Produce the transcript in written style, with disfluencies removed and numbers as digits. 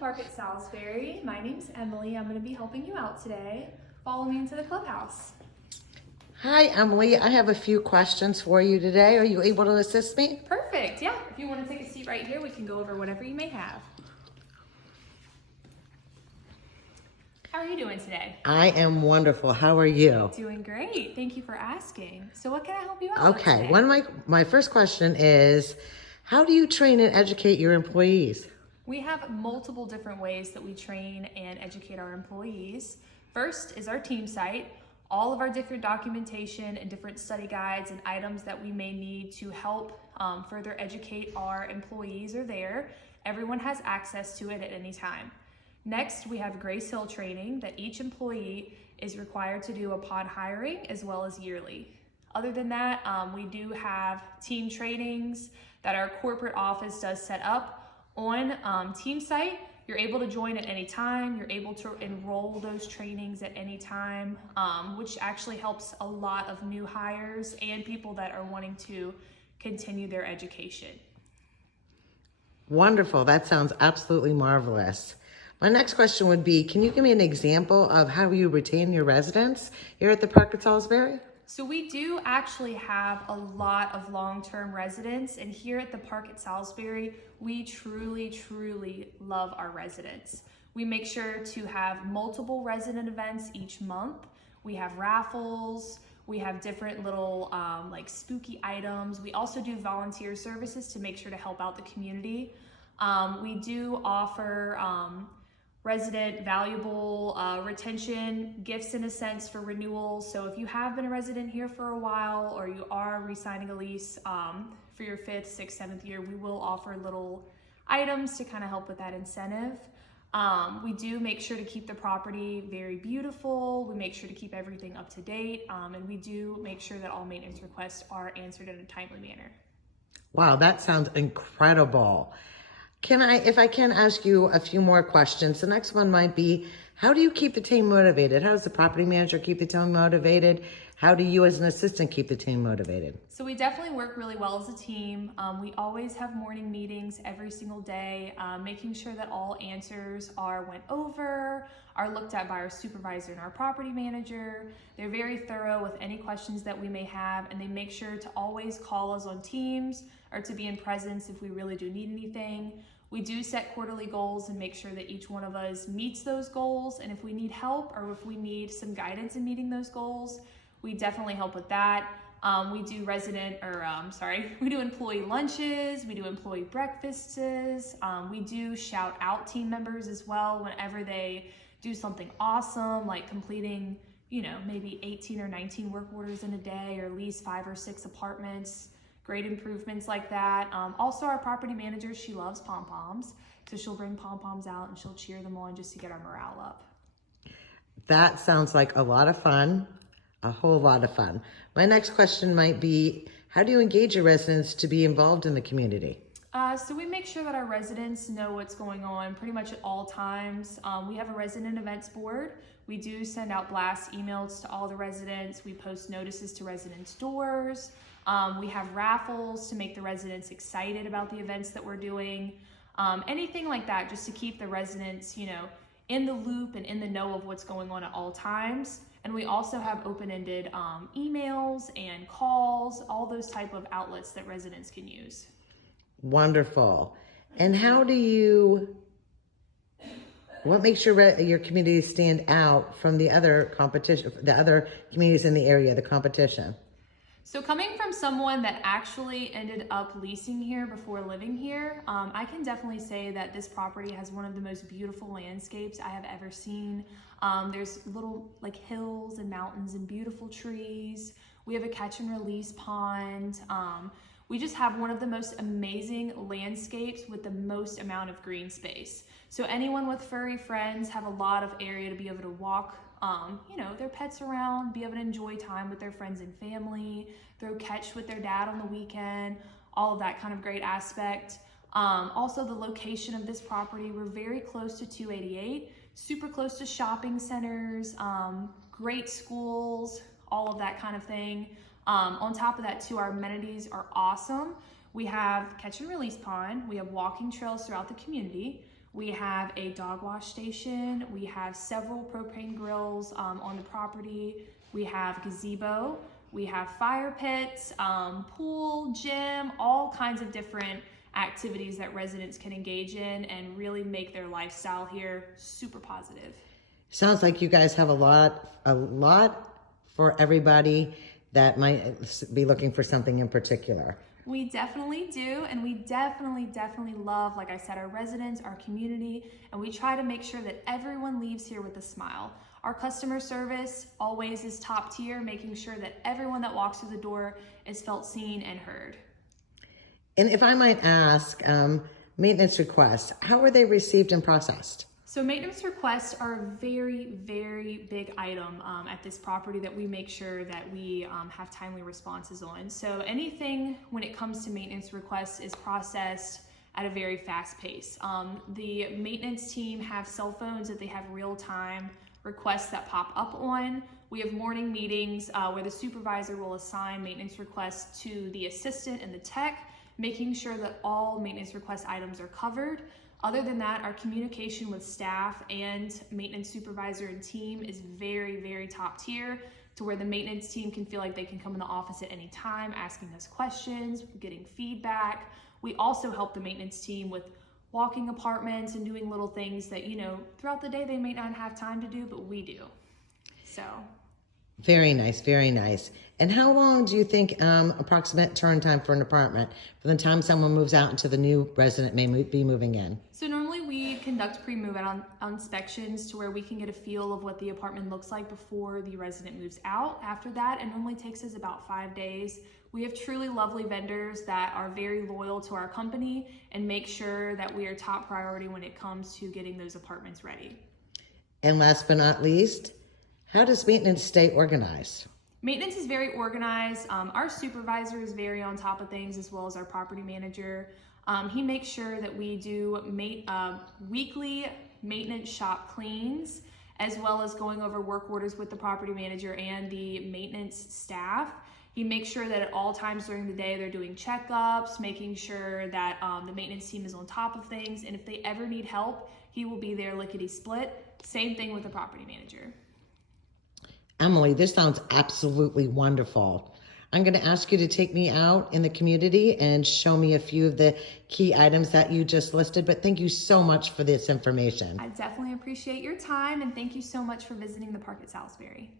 park at Salisbury. My name's Emily. I'm going to be helping you out today. Follow me into the clubhouse. Hi, Emily. I have a few questions for you today. Are you able to assist me? Perfect. Yeah. If you want to take a seat right here, we can go over whatever you may have. How are you doing today? I am wonderful. How are you? Doing great. Thank you for asking. So what can I help you out with Okay. today? One of my first question is, how do you train and educate your employees? We have multiple different ways that we train and educate our employees. First is our team site. All of our different documentation and different study guides and items that we may need to help further educate our employees are there. Everyone has access to it at any time. Next, we have Grace Hill training that each employee is required to do upon hiring as well as yearly. Other than that, we do have team trainings that our corporate office does set up on team site. You're able to join at any time. You're able to enroll those trainings at any time, which actually helps a lot of new hires and people that are wanting to continue their education. Wonderful. That sounds absolutely marvelous. My next question would be, can you give me an example of how you retain your residents here at the park at Salisbury? So we do actually have a lot of long-term residents, and here at the park at Salisbury, we truly love our residents. We make sure to have multiple resident events each month. We have raffles, we have different little like spooky items. We also do volunteer services to make sure to help out the community. We do offer resident valuable retention gifts in a sense for renewals. So if you have been a resident here for a while or you are re-signing a lease for your 5th, 6th, 7th year, we will offer little items to kind of help with that incentive. We do make sure to keep the property very beautiful. We make sure to keep everything up to date, and we do make sure that all maintenance requests are answered in a timely manner. Wow, that sounds incredible. If I can ask you a few more questions, the next one might be, how do you keep the team motivated? How does the property manager keep the team motivated? How do you as an assistant keep the team motivated? So we definitely work really well as a team. We always have morning meetings every single day, making sure that all answers are went over, are looked at by our supervisor and our property manager. They're very thorough with any questions that we may have, and they make sure to always call us on Teams or to be in presence if we really do need anything. We do set quarterly goals and make sure that each one of us meets those goals. And if we need help or if we need some guidance in meeting those goals, we definitely help with that. We do we do employee lunches, we do employee breakfasts. We do shout out team members as well whenever they do something awesome, like completing, maybe 18 or 19 work orders in a day, or at least 5 or 6 apartments. Great improvements like that. Also, our property manager, she loves pom-poms. So she'll bring pom-poms out and she'll cheer them on just to get our morale up. That sounds like a lot of fun, a whole lot of fun. My next question might be, how do you engage your residents to be involved in the community? So we make sure that our residents know what's going on pretty much at all times. We have a resident events board. We do send out blast emails to all the residents. We post notices to residents' doors. We have raffles to make the residents excited about the events that we're doing. Anything like that, just to keep the residents, in the loop and in the know of what's going on at all times. And we also have open-ended emails and calls, all those type of outlets that residents can use. Wonderful. And what makes your community stand out from the other communities in the area, the competition? So coming from someone that actually ended up leasing here before living here, I can definitely say that this property has one of the most beautiful landscapes I have ever seen. There's little like hills and mountains and beautiful trees. We have a catch and release pond. We just have one of the most amazing landscapes with the most amount of green space. So anyone with furry friends have a lot of area to be able to walk their pets around, be able to enjoy time with their friends and family, throw catch with their dad on the weekend, all of that kind of great aspect. Also the location of this property, we're very close to 288, super close to shopping centers, great schools, all of that kind of thing. On top of that too, our amenities are awesome. We have catch and release pond, we have walking trails throughout the community. We have a dog wash station. We have several propane grills on the property. We have gazebo. We have fire pits, pool, gym, all kinds of different activities that residents can engage in and really make their lifestyle here super positive. Sounds like you guys have a lot for everybody that might be looking for something in particular. We definitely do, and we definitely love, like I said, our residents, our community, and we try to make sure that everyone leaves here with a smile. Our customer service always is top tier, making sure that everyone that walks through the door is felt seen and heard. And if I might ask, maintenance requests, how are they received and processed? So maintenance requests are a very big item at this property that we make sure that we have timely responses on. So anything when it comes to maintenance requests is processed at a very fast pace. The maintenance team have cell phones that they have real-time requests that pop up on. We have morning meetings where the supervisor will assign maintenance requests to the assistant and the tech, making sure that all maintenance request items are covered. Other than that, our communication with staff and maintenance supervisor and team is very top tier, to where the maintenance team can feel like they can come in the office at any time, asking us questions, getting feedback. We also help the maintenance team with walking apartments and doing little things that, throughout the day they may not have time to do, but we do. So. Very nice, very nice. And how long do you think approximate turn time for an apartment from the time someone moves out until the new resident may be moving in? So normally we conduct pre-move out inspections to where we can get a feel of what the apartment looks like before the resident moves out. After that, it normally takes us about 5 days. We have truly lovely vendors that are very loyal to our company and make sure that we are top priority when it comes to getting those apartments ready. And last but not least, how does maintenance stay organized? Maintenance is very organized. Our supervisor is very on top of things, as well as our property manager. He makes sure that we do weekly maintenance shop cleans, as well as going over work orders with the property manager and the maintenance staff. He makes sure that at all times during the day they're doing checkups, making sure that the maintenance team is on top of things, and if they ever need help, he will be there lickety-split. Same thing with the property manager. Emily, this sounds absolutely wonderful. I'm going to ask you to take me out in the community and show me a few of the key items that you just listed, but thank you so much for this information. I definitely appreciate your time, and thank you so much for visiting the park at Salisbury.